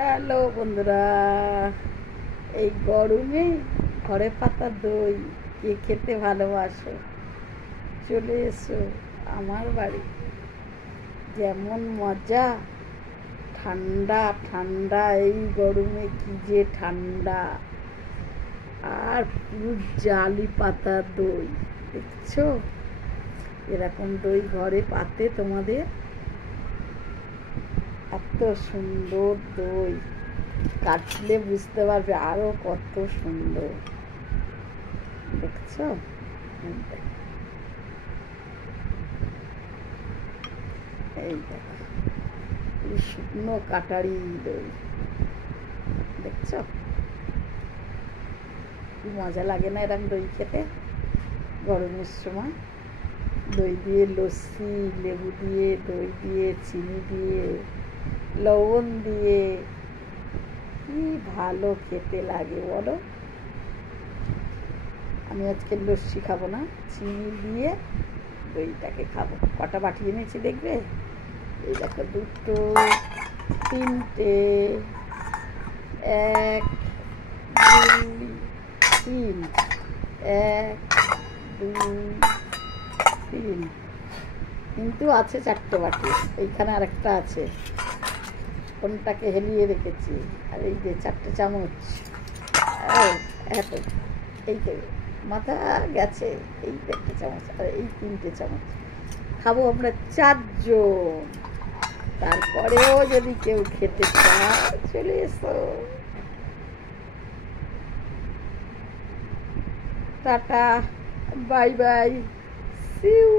Hello বন্ধুরা, এই গরমে ঘরে পাতা দই কে খেতে ভালোবাসো চলে এসো আমার বাড়ি। যেমন মজা, ঠান্ডা ঠান্ডা, এই গরমে কি যে ঠান্ডা, আর পুরো জালি পাতা দই। দেখছো এরকম দই ঘরে পাতে তোমাদের, এত সুন্দর দই, কাটলে বুঝতে পারবে আরো কত সুন্দর। দেখছো এই দেখো, এই শুকনো কাটারি দই, দেখছো কি মজা লাগে না এরকম দই খেতে গরমের সময়। দই দিয়ে লস্যি, লেবু দিয়ে, দই দিয়ে, চিনি দিয়ে, লবণ দিয়ে, কি ভালো খেতে লাগে বলো। আমি আজকে লস্যি খাবো না, চিনি দিয়ে দইটাকে খাবো। কটা বাটি এনেছি দেখবে, এই দেখো, দুটো, তিনটে, এক, দুই, তিন, এক, দুই, তিন, কিন্তু আছে চারটে বাটি, এইখানে আরেকটা আছে, কোনটাকে হেলিয়ে রেখেছি। আর এই যে চারটে চামচ, এত, এই তো মাথা গেছে, এই একটা চামচ আর এই তিনটে চামচ, খাবো আমরা চারজন। তারপরেও যদি কেউ খেতে চায় চলে এসো। টাটা, বাই বাই, সি ইউ।